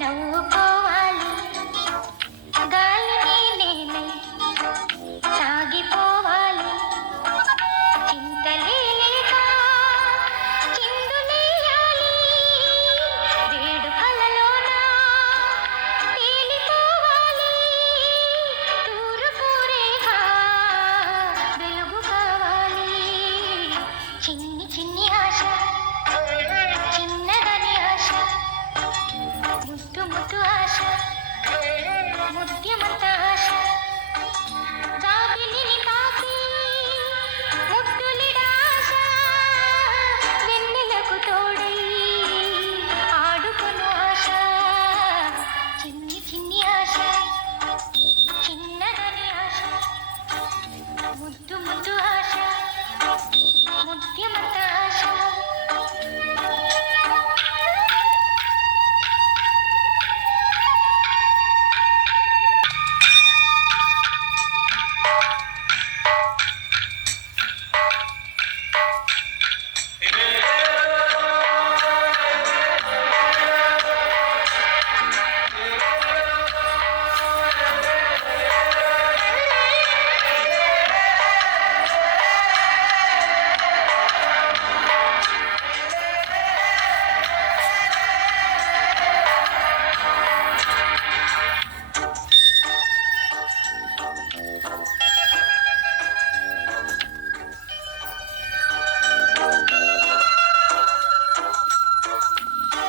నవ్వుకోవాలి గాలిని నేనై సాగిపోవాలి చింతలే లేక చిందులేయాలి వేడుకలలోన తేలిపోవాలి తూర్పు రేఖ వెలుగు కావాలి చిన్ని చిన్ని ఆశ చిన్నదని ఆశ ముద్దు ముద్దు ఆశ ముద్యమంత ఆశ జాబిలిని తాకి ముద్దులిడాశ వెన్నెలకు తోడై ఆడుకొను ఆశ చిన్ని చిన్ని ఆశ చిన్నదని ఆశ ముద్దు ముద్దు ఆశ ముద్యమంత ఆశ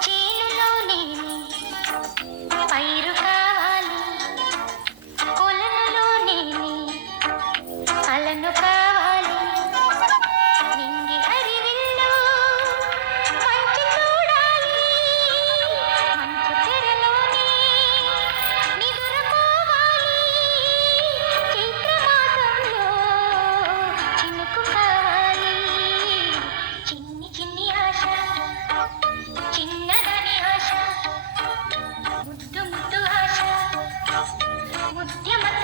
చేనులో నేనే పైరు కావాలి కొలనులో నేనే అలను కావాలి నింగి హరివిల్లు మంచు చూడాలి మంచు తెరలోనే నిదురపోవాలి చైత్రమాసంలో చినుకు కావాలి చిన్ని చిన్ని ఆశ చిన్నదని ఆశ ముద్దు ముద్దు ఆశ ముద్యమంత